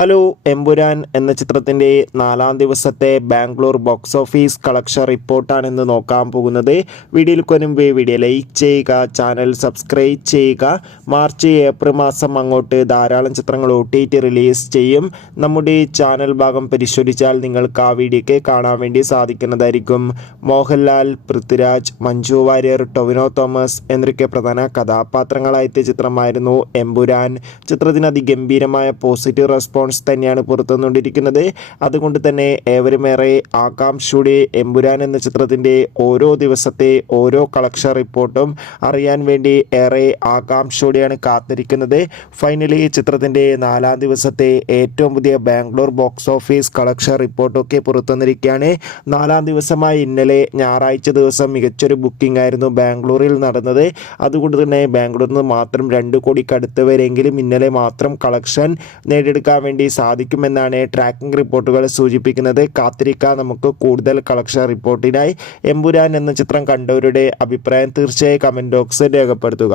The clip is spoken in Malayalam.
ഹലോ എമ്പുരാൻ എന്ന ചിത്രത്തിൻ്റെ 4-ാം ദിവസത്തെ ബാംഗ്ലൂർ ബോക്സ് ഓഫീസ് കളക്ഷൻ റിപ്പോർട്ടാണ് ഇന്ന് നോക്കാൻ പോകുന്നത്. വീഡിയോയിൽ മുൻപ് വീഡിയോ ലൈക്ക് ചെയ്യുക, ചാനൽ സബ്സ്ക്രൈബ് ചെയ്യുക. മാർച്ച് ഏപ്രിൽ മാസം അങ്ങോട്ട് ധാരാളം ചിത്രങ്ങൾ OTT റിലീസ് ചെയ്യും. നമ്മുടെ ചാനൽ ഭാഗം പരിശോധിച്ചാൽ നിങ്ങൾക്ക് ആ വീഡിയോയ്ക്ക് കാണാൻ വേണ്ടി സാധിക്കുന്നതായിരിക്കും. മോഹൻലാൽ, പൃഥ്വിരാജ്, മഞ്ജു വാര്യർ, ടൊവിനോ തോമസ് എന്നൊക്കെ പ്രധാന കഥാപാത്രങ്ങളായെത്തിയ ചിത്രമായിരുന്നു എമ്പുരാൻ. ചിത്രത്തിന് അതിഗംഭീരമായ പോസിറ്റീവ് റെസ്പോൺസ് തന്നെയാണ് പുറത്തുവന്നുകൊണ്ടിരിക്കുന്നത്. അതുകൊണ്ട് തന്നെ ഏവരുമേറെ ആകാംക്ഷയുടെ എമ്പുരാൻ എന്ന ചിത്രത്തിൻ്റെ ഓരോ ദിവസത്തെ ഓരോ കളക്ഷൻ റിപ്പോർട്ടും അറിയാൻ വേണ്ടി ഏറെ ആകാംക്ഷയോടെയാണ് കാത്തിരിക്കുന്നത്. ഫൈനലി ചിത്രത്തിൻ്റെ 4-ാം ദിവസത്തെ ഏറ്റവും പുതിയ ബാംഗ്ലൂർ ബോക്സ് ഓഫീസ് കളക്ഷൻ റിപ്പോർട്ടൊക്കെ പുറത്തുവന്നിരിക്കുകയാണ്. 4-ാം ദിവസമായി ഇന്നലെ ഞായറാഴ്ച ദിവസം മികച്ചൊരു ബുക്കിംഗ് ആയിരുന്നു ബാംഗ്ലൂരിൽ നടന്നത്. അതുകൊണ്ട് തന്നെ ബാംഗ്ലൂരിൽ നിന്ന് മാത്രം 2 കോടിക്കടുത്ത് വരെയെങ്കിലും ഇന്നലെ മാത്രം കളക്ഷൻ നേടിയെടുക്കാൻ വേണ്ടി സാധിക്കുമെന്നാണ് ട്രാക്കിംഗ് റിപ്പോർട്ടുകൾ സൂചിപ്പിക്കുന്നത്. കാത്തിരിക്കാൻ നമുക്ക് കൂടുതൽ കളക്ഷൻ റിപ്പോർട്ടിനായി. എമ്പുരാൻ എന്ന ചിത്രം കണ്ടവരുടെ അഭിപ്രായം തീർച്ചയായും കമൻറ്റ് ബോക്സിൽ രേഖപ്പെടുത്തുക.